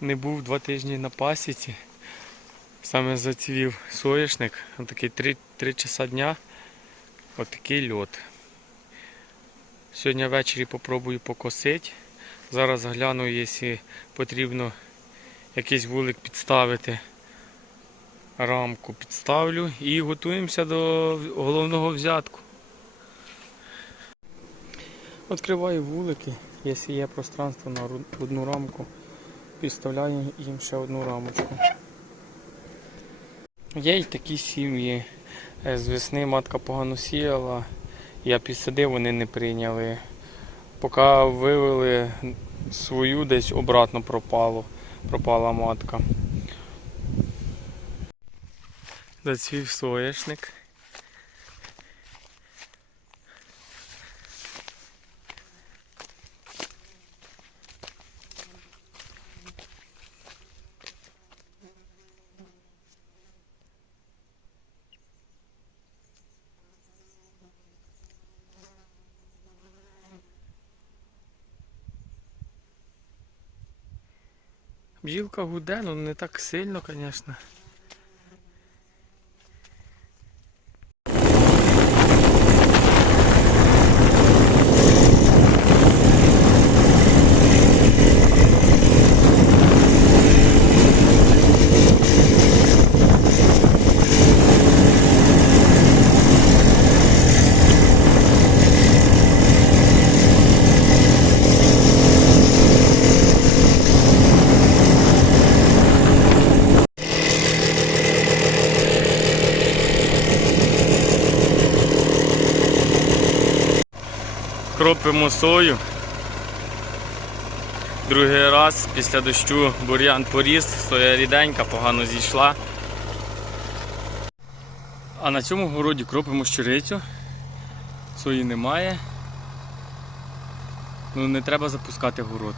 не був два тижні на пасіці. Саме зацвів соняшник, такий 3, 3 часа дня. Отакий льот. Сьогодні ввечері попробую покосити. Зараз гляну, якщо потрібно якийсь вулик підставити. Рамку підставлю і готуємося до головного взятку. Відкриваю вулики, якщо є пространство на одну рамку, підставляю їм ще одну рамочку. Є й такі сім'ї. Е, З весни матка погано сіяла, я підсадив, вони не прийняли. Поки вивели свою, десь обратно пропало, пропала матка. Зацвів соняшник. Бджілка гуде, ну не так сильно, звісно. Кропимо сою. Другий раз після дощу бур'ян поріс, соя ріденька, погано зійшла. А на цьому городі кропимо щирицю. Сої немає. Ну не треба запускати город.